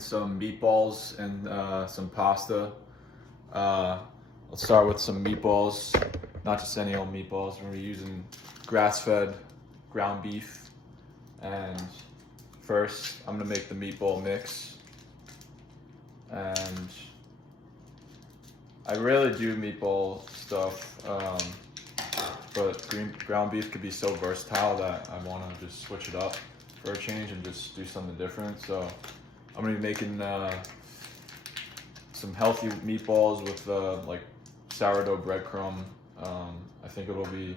making some meatballs and some pasta. Let's start with some meatballs, not just any old meatballs. We're gonna be using grass-fed ground beef. And first, I'm gonna make the meatball mix. And I rarely do meatball stuff, but ground beef could be so versatile that I wanna just switch it up for a change and just do something different. So I'm gonna be making some healthy meatballs with like sourdough breadcrumb. I think it'll be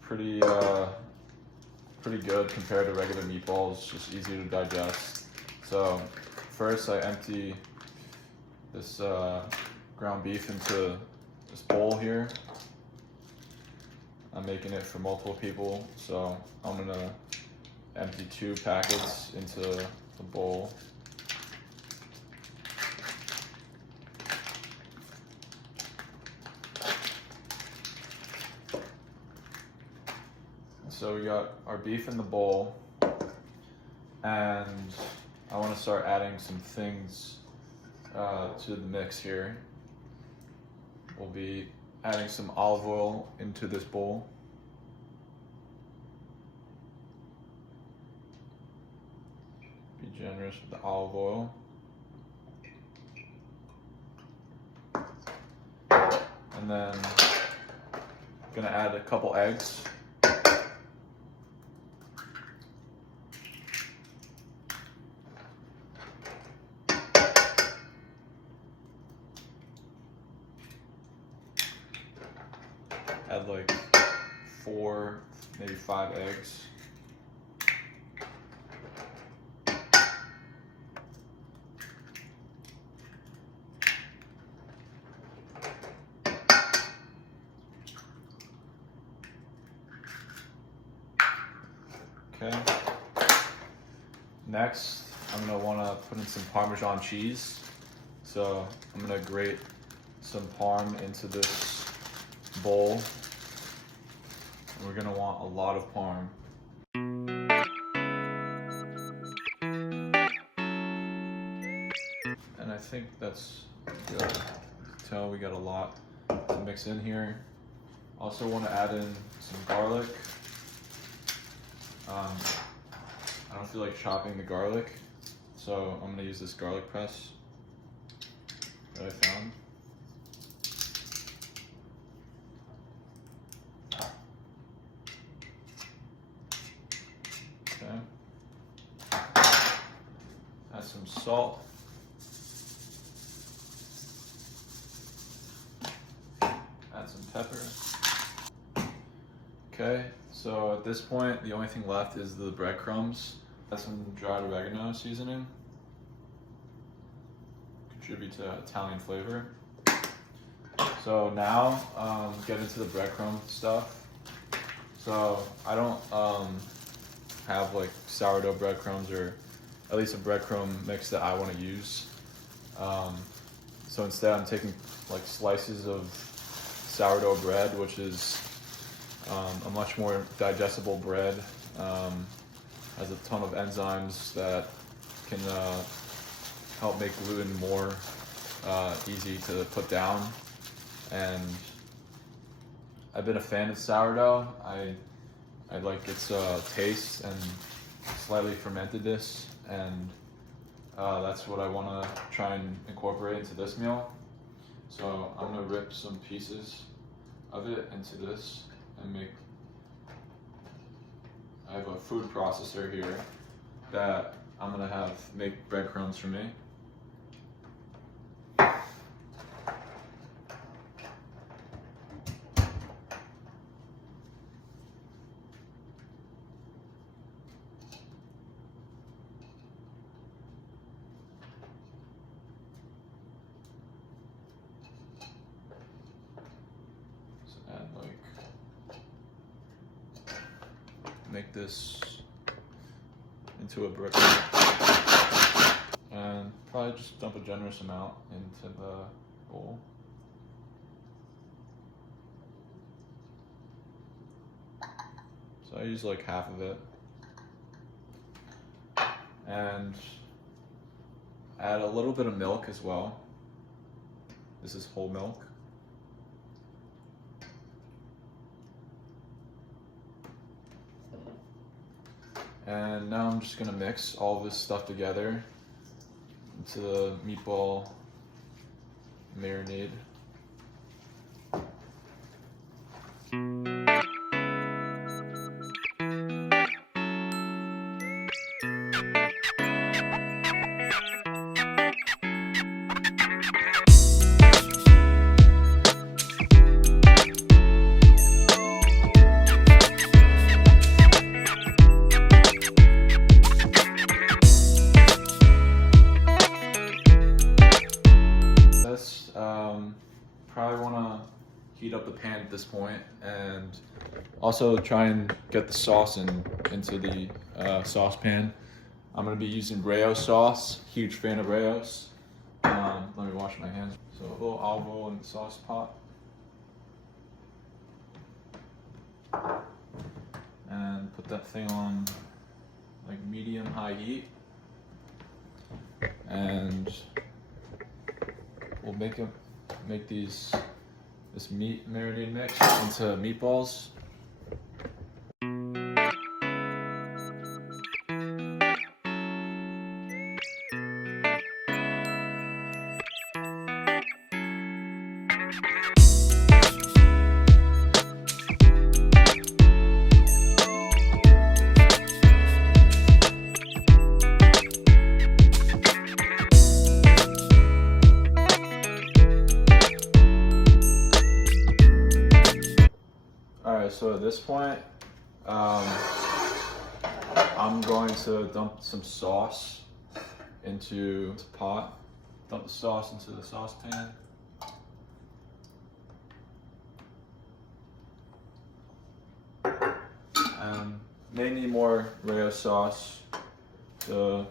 pretty good compared to regular meatballs, just easier to digest. So first I empty this ground beef into this bowl here. I'm making it for multiple people, so I'm gonna empty 2 packets into the bowl. So we got our beef in the bowl, and I want to start adding some things to the mix here. We'll be adding some olive oil into this bowl. Be generous with the olive oil. And then I'm gonna add a couple eggs. Add like 4, maybe 5 eggs. Okay. Next, I'm gonna wanna put in some Parmesan cheese. So I'm gonna grate some Parm into this bowl. And we're gonna want a lot of Parm. And I think that's good. You can tell we got a lot to mix in here. Also want to add in some garlic. I don't feel like chopping the garlic, so I'm gonna use this garlic press that I found. Okay. Add some salt. Add some pepper. Okay, so at this point, the only thing left is the breadcrumbs. Add some dried oregano seasoning. Contribute to Italian flavor. So now, get into the breadcrumb stuff. So I don't have like sourdough breadcrumbs, or at least a breadcrumb mix that I want to use. So instead I'm taking like slices of sourdough bread, which is a much more digestible bread. Has a ton of enzymes that can help make gluten more easy to put down. And I've been a fan of sourdough. I like its taste and slightly fermented this, and that's what I want to try and incorporate into this meal. So I'm going to rip some pieces of it into this and make. I have a food processor here that I'm going to have make breadcrumbs for me. Make this into a brick, and probably just dump a generous amount into the bowl. So I use like half of it, and add a little bit of milk as well. This is whole milk. And now I'm just gonna mix all this stuff together into the meatball marinade. Probably want to heat up the pan at this point, and also try and get the sauce into the saucepan. I'm going to be using Reggiano sauce. Huge fan of Reggiano's. Let me wash my hands. So a little olive oil in the sauce pot. And put that thing on like medium-high heat. And we'll make this meat marinade mix into meatballs. So at this point, I'm going to dump some sauce into the pot. Dump the sauce into the saucepan. And may need more Reggiano sauce to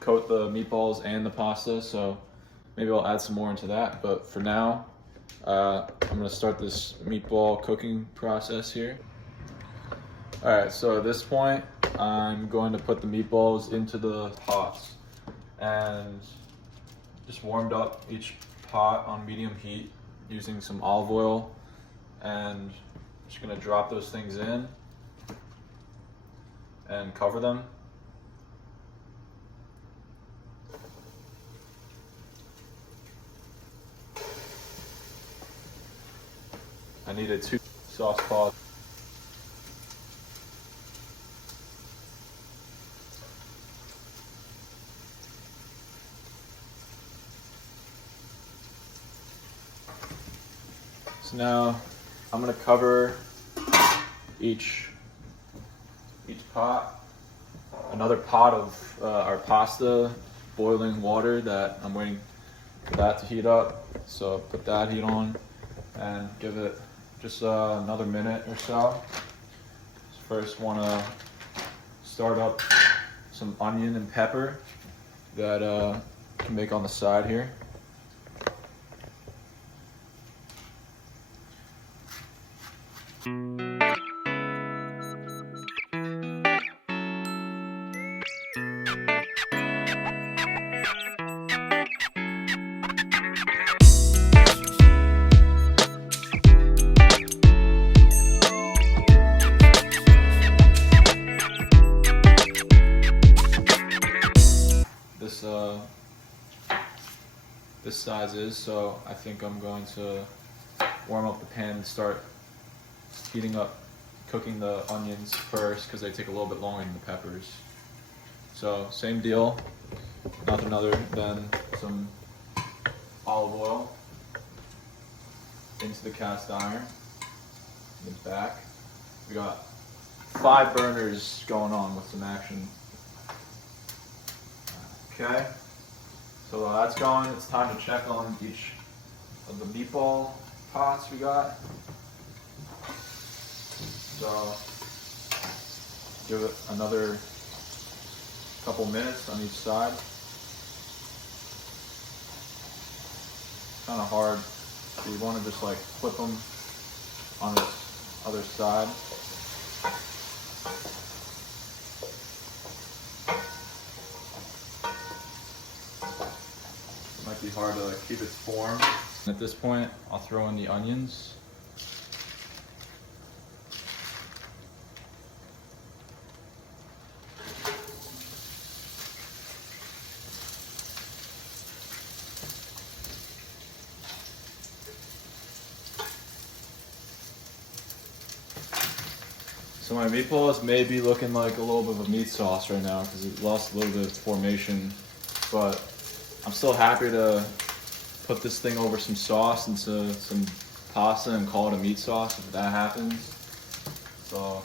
coat the meatballs and the pasta. So maybe I'll add some more into that, but for now, I'm gonna start this meatball cooking process here. All right, so at this point, I'm going to put the meatballs into the pots, and just warmed up each pot on medium heat using some olive oil, and just gonna drop those things in and cover them. I needed 2 sauce pots. So now I'm gonna cover each pot. Another pot of our pasta, boiling water that I'm waiting for that to heat up. So put that heat on and give it just another minute or so. First want to start up some onion and pepper that can make on the side here. This size is, so I think I'm going to warm up the pan and start heating up, cooking the onions first because they take a little bit longer than the peppers. So same deal, nothing other than some olive oil into the cast iron, in the back. We got 5 burners going on with some action. Okay. So while that's going, it's time to check on each of the meatball pots we got. So give it another couple minutes on each side. Kind of hard, so you want to just like flip them on this other side. be hard to like, keep its form. At this point, I'll throw in the onions. So my meatballs may be looking like a little bit of a meat sauce right now because it lost a little bit of formation, but I'm still happy to put this thing over some sauce into some pasta and call it a meat sauce if that happens. So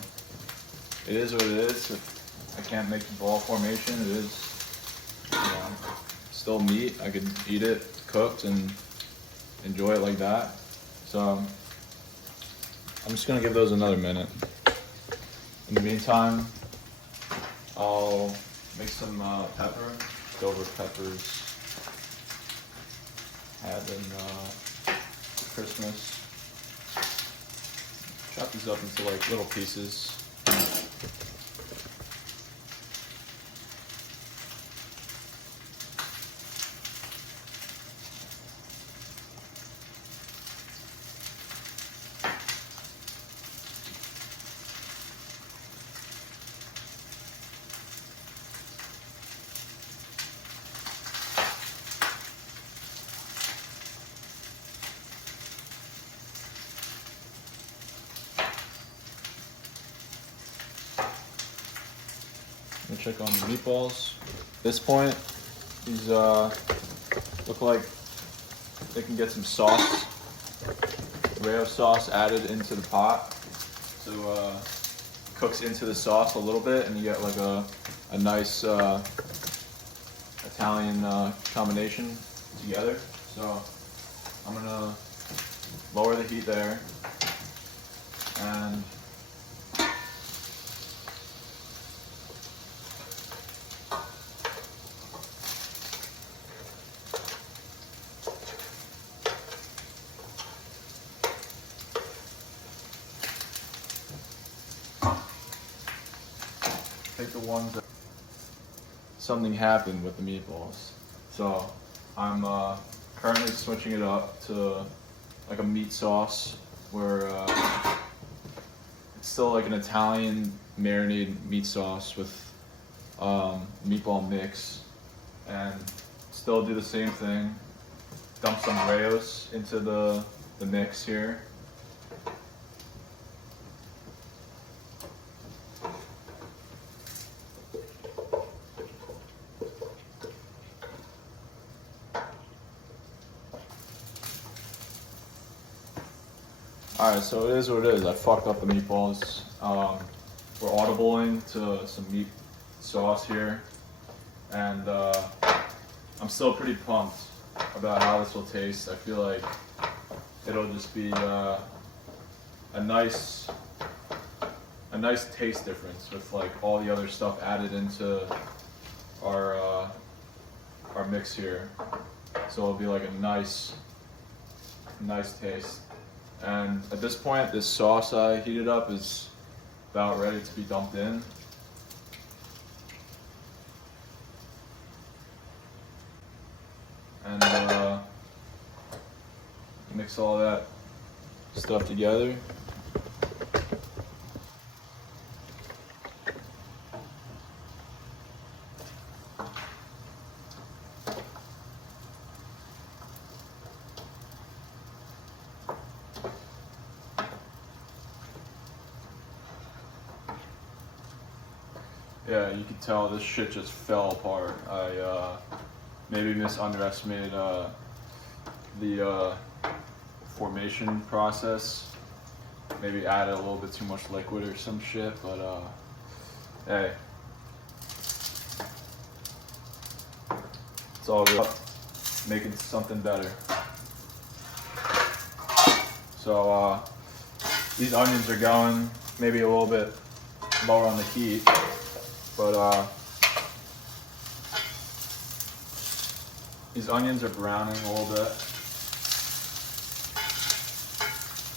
it is what it is. If I can't make the ball formation, it is, you know, still meat. I could eat it cooked and enjoy it like that. So I'm just gonna give those another minute. In the meantime, I'll make some pepper, silver peppers. Had in Christmas. Chop these up into like little pieces. Check on the meatballs. At this point, these look like they can get some sauce, Reggiano sauce added into the pot. So cooks into the sauce a little bit and you get like a nice Italian combination together. So I'm gonna lower the heat there and take the ones that something happened with the meatballs. So I'm currently switching it up to like a meat sauce where it's still like an Italian marinated meat sauce with meatball mix, and still do the same thing. Dump some Reggianos into the mix here. Alright, so it is what it is. I fucked up the meatballs. We're audibling to some meat sauce here, and I'm still pretty pumped about how this will taste. I feel like it'll just be a nice taste difference with like all the other stuff added into our mix here. So it'll be like a nice taste. And at this point, this sauce I heated up is about ready to be dumped in. And mix all that stuff together. Yeah, you can tell this shit just fell apart. I maybe underestimated the formation process. Maybe added a little bit too much liquid or some shit, but hey, it's all good. Making something better. So these onions are going maybe a little bit lower on the heat. But these onions are browning a little bit,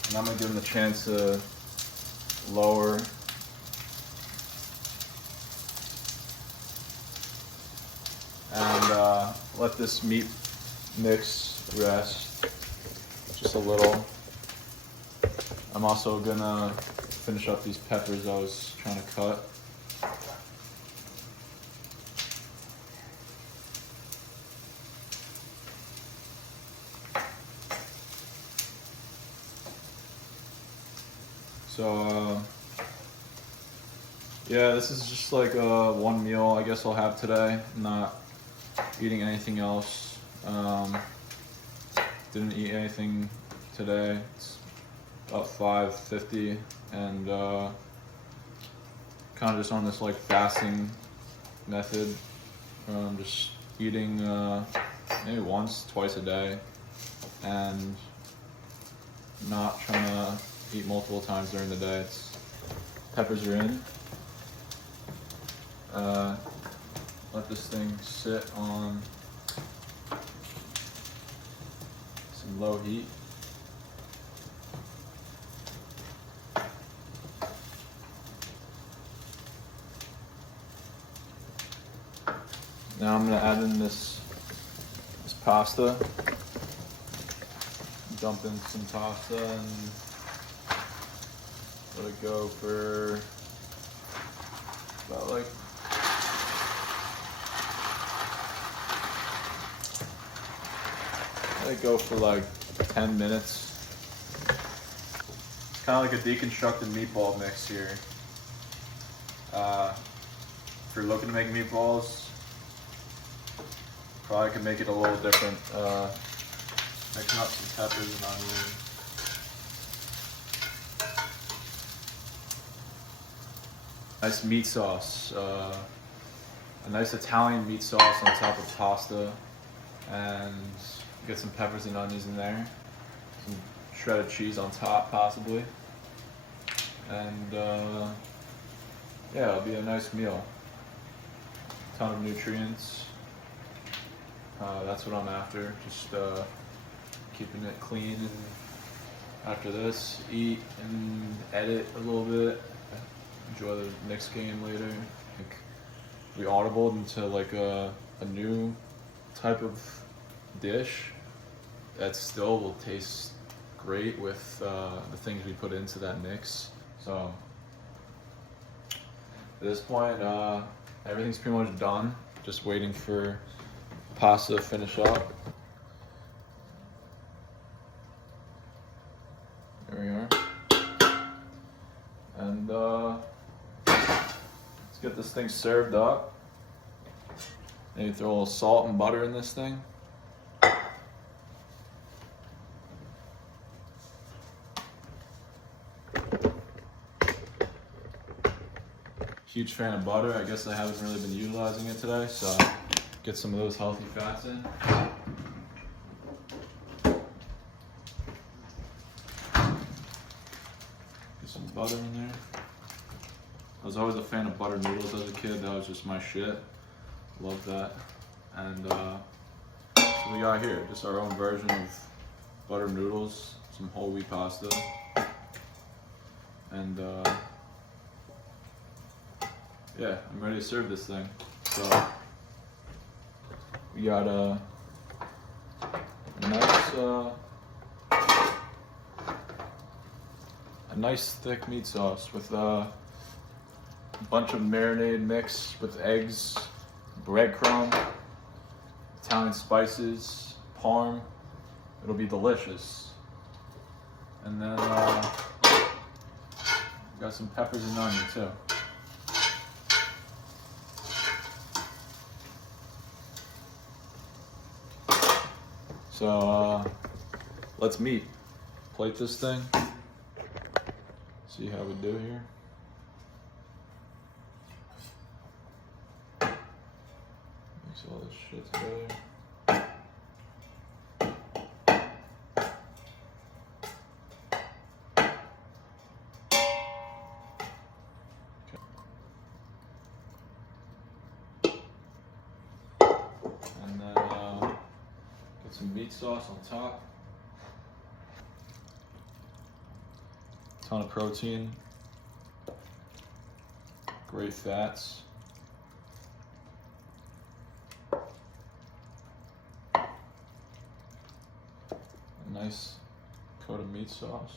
and I'm gonna give them a chance to lower. And let this meat mix rest just a little. I'm also gonna finish up these peppers I was trying to cut. So yeah, this is just like one meal I guess I'll have today. I'm not eating anything else. Didn't eat anything today. It's about 5:50, and kind of just on this like fasting method. Just eating maybe once, twice a day, and not trying to eat multiple times during the day. Peppers are in. Let this thing sit on some low heat. Now I'm gonna add in this pasta. Dump in some pasta and let it go for about like let it go for like 10 minutes. Kind of like a deconstructed meatball mix here. If you're looking to make meatballs, probably can make it a little different. Mixing up some peppers and onions. Nice meat sauce. A nice Italian meat sauce on top of pasta. And get some peppers and onions in there. Some shredded cheese on top, possibly. And yeah, it'll be a nice meal. Ton of nutrients. That's what I'm after. Just keeping it clean, and after this, eat and edit a little bit. Enjoy the Knicks game later. Like, we audibled into like a new type of dish that still will taste great with the things we put into that mix. So at this point, everything's pretty much done. Just waiting for pasta to finish up. There we are. And let's get this thing served up. Maybe throw a little salt and butter in this thing. Huge fan of butter. I guess I haven't really been utilizing it today, so get some of those healthy fats in. Get some butter in there. I was always a fan of butter noodles as a kid. That was just my shit. Love that. And so we got here just our own version of butter noodles, some whole wheat pasta, and yeah, I'm ready to serve this thing. So we got a nice thick meat sauce with a bunch of marinated mix with eggs, breadcrumb, Italian spices, parm. It'll be delicious. And then got some peppers and onion too. So let's plate this thing. See how we do here. Mix all this shit together. And then get some meat sauce on top. Ton of protein, great fats. Nice coat of meat sauce.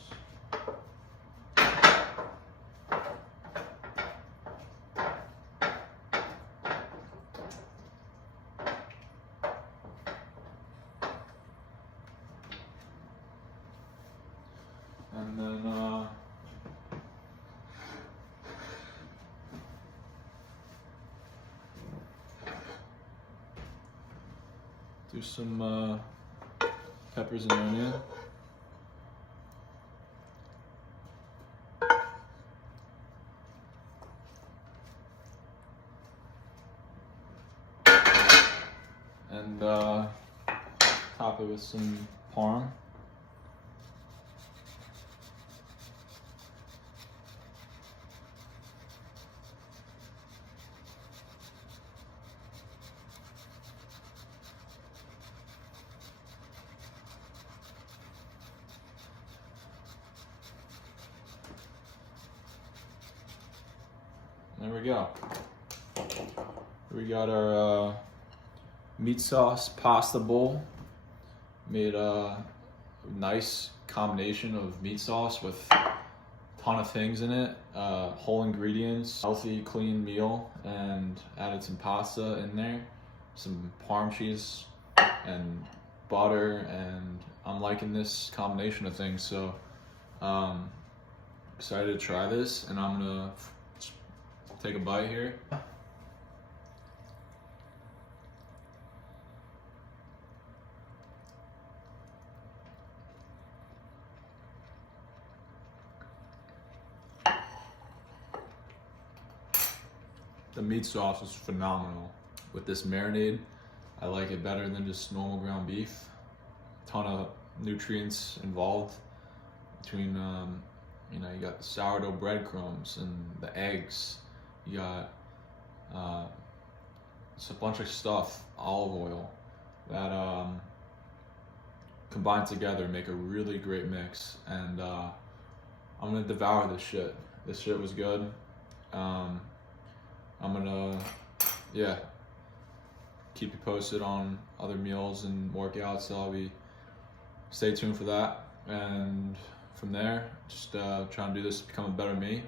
And then do some peppers and onion. And top it with some parm. There we go. We got our meat sauce pasta bowl. Made a nice combination of meat sauce with a ton of things in it. Whole ingredients, healthy, clean meal, and added some pasta in there, some parm cheese and butter, and I'm liking this combination of things. So excited to try this, and I'm gonna take a bite here. The meat sauce is phenomenal. With this marinade, I like it better than just normal ground beef. A ton of nutrients involved between, you know, you got the sourdough breadcrumbs and the eggs. You got just a bunch of stuff, olive oil, that combine together and make a really great mix. And I'm gonna devour this shit. This shit was good. I'm gonna, yeah, keep you posted on other meals and workouts. So stay tuned for that. And from there, just trying to do this to become a better me.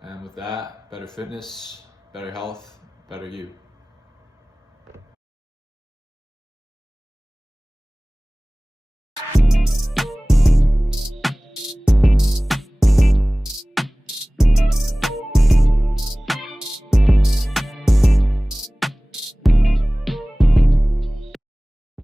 And with that, better fitness, better health, better you.